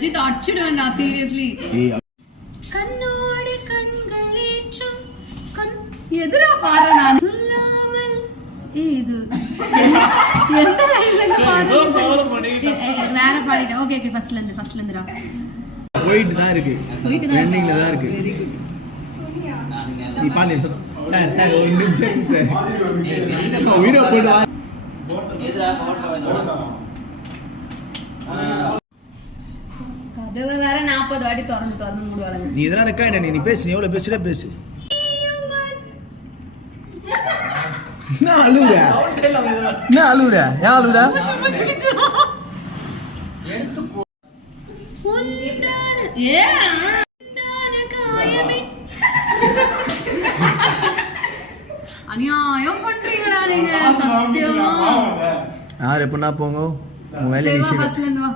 Ajith அடிச்சிடுவேன்டா seriously. கண்ணோடு கண்களேற்றும் எதுரா பாரு நான் சொல்லாமல் இது எந்த லைன்ல இருந்து பாரு வேற பாடிட்டேன். ஓகே ஓகே ஃபர்ஸ்ட்ல இருந்துடா. போயிட்டு தான் இருக்கு. ரன்னிங்ல தான் இருக்கு. Very good. நீ பாடு சார் ஒரு நிமிஷம் சார். வீடியோ போடு. கதவு வேற 40 வாட்டி திறந்து மூடுவாங்க. நீ இதெல்லாம் இருக்கா என்ன? நீ பேசு, நீ எவ்வளவு பேசுற பேசு. நான் அழுவுற. நான் அழுவுற. ஏன் அழுவுற? அநியாயம் பண்றீங்கடா நீங்க சத்தியமா. யார் எப்படின்னா போங்க உங்க வேலையை ஃபர்ஸ்ட்ல இருந்து வா.